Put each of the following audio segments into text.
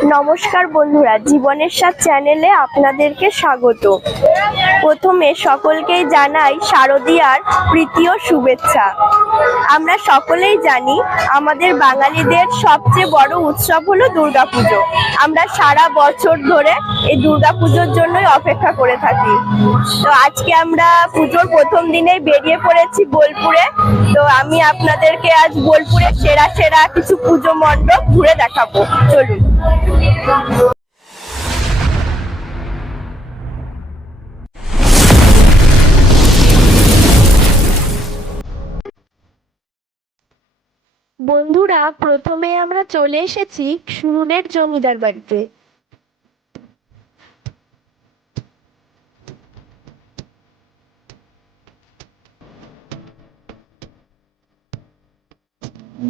নমস্কার বন্ধুরা, জীবনের স্বাদ চ্যানেলে আপনাদেরকে স্বাগত। প্রথমে সকলকেই জানাই শারদীয়ার প্রীতি ও শুভেচ্ছা। আমরা সকলেই জানি আমাদের বাঙালিদের সবচেয়ে বড় উৎসব হলো দুর্গাপুজো। আমরা সারা বছর ধরে এই দুর্গাপুজোর জন্যই অপেক্ষা করে থাকি। তো আজকে আমরা পুজোর প্রথম দিনেই বেরিয়ে পড়েছি বোলপুরে। তো আমি আপনাদেরকে আজ বোলপুরের সেরা সেরা কিছু পুজো মণ্ডপ ঘুরে দেখাবো, চলুন। বন্ধুরা, প্রথমে আমরা চলে এসেছি শুনুনের জমিদার বাড়িতে।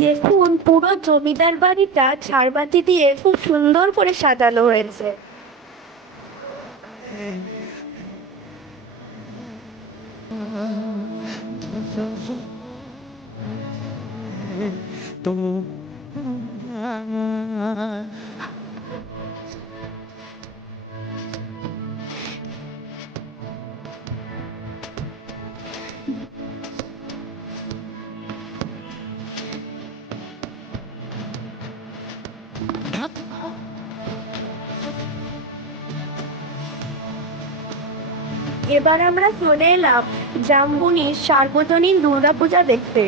দেখুন, পুরো জমিদার বাড়িটা ঝাড়বাতি দিয়ে খুব সুন্দর করে সাজানো হয়েছে। এবার আমরা চলে এলাম জামবনির সার্বজনীন দুর্গাপূজা দেখতে।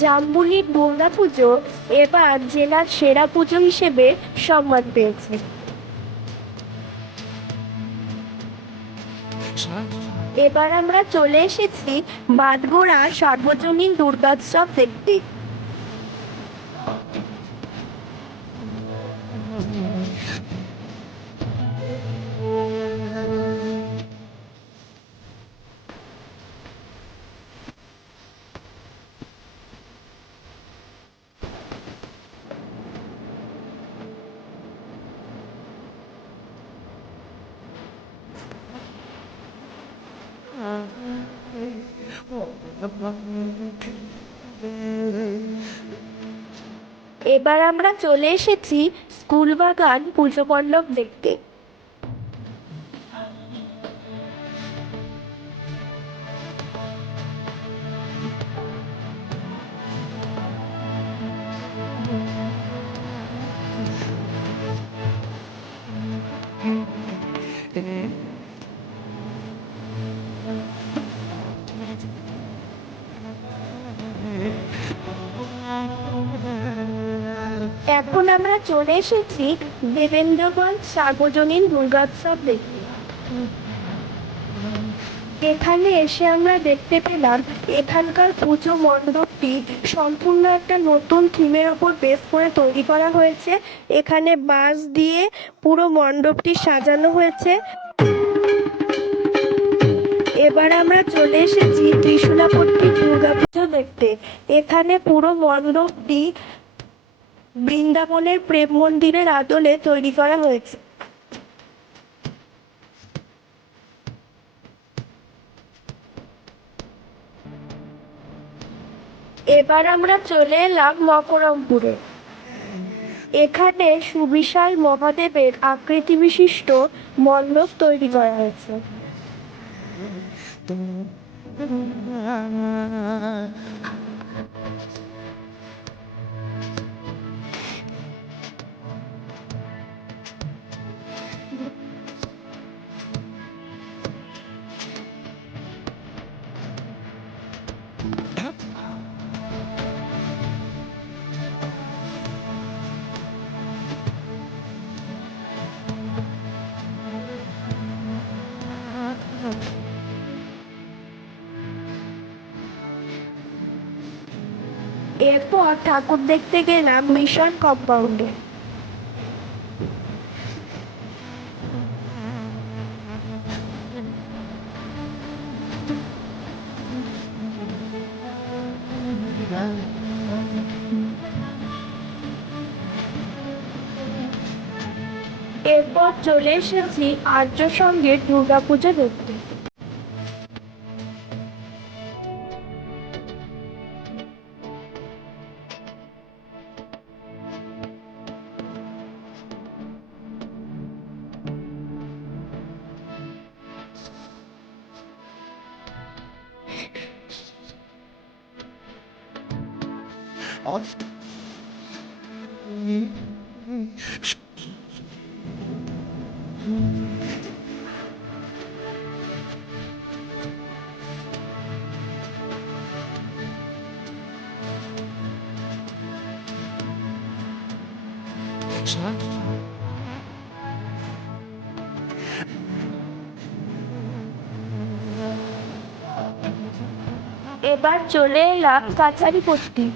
জামবনির দুর্গাপুজো এবার জেলার সেরা পুজো হিসেবে সম্মান পেয়েছে। এবার আমরা চলে এসেছি বাদগোড়া সার্বজনীন দুর্গোৎসব দেখতে। এবার আমরা চলে এসেছি স্কুলবাগান পুজো মণ্ডপ দেখতে। এখন আমরা চলে এসেছি দেবেন্দ্রগঞ্জ সার্বজনীন দুর্গোৎসব দেখতে। এখানে এসে আমরা দেখতে পেলাম এখানকার পুজো মণ্ডপটি সম্পূর্ণ একটা নতুন থিমের ওপর বেস করে তৈরি করা হয়েছে। এখানে বাঁশ দিয়ে পুরো মণ্ডপটি সাজানো হয়েছে। এবার আমরা চলে এসেছি ত্রিশূলাপট্টি দুর্গাপুজো দেখতে। এখানে পুরো মণ্ডপটি বৃন্দাবনের প্রেম মন্দিরের আদলে তৈরি করা হয়েছে। এবার আমরা চলে এলাম মকরমপুরে। এখানে সুবিশাল মহাদেবের আকৃতি বিশিষ্ট মণ্ডপ তৈরি করা হয়েছে। এরপর ঠাকুর দেখতে গেলাম মিশন কম্পাউন্ডে। এরপর চলে এসেছি আর্য সঙ্গের দুর্গাপুজো দেখতে। এবার চলে এলাম কাছারিপট্টি।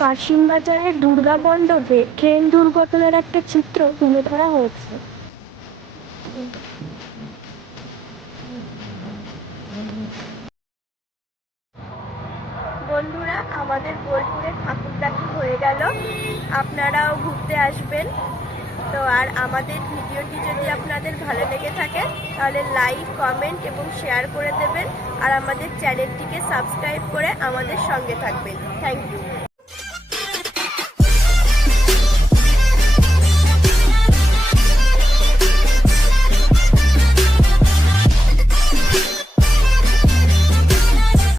কাশিমবাজারের দুর্গা মণ্ডপে ট্রেন দুর্ঘটনার একটা চিত্র তুলে ধরা হয়েছে। বন্ধুরা, আমাদের বোলপুরে ঠাকুর দেখা হয়ে গেল, আপনারাও ঘুরতে আসবেন। তো আর আমাদের ভিডিওটি যদি আপনাদের ভালো লেগে থাকে তাহলে লাইক, কমেন্ট এবং শেয়ার করে দেবেন, আর আমাদের চ্যানেলটিকে সাবস্ক্রাইব করে আমাদের সঙ্গে থাকবেন। Thank you.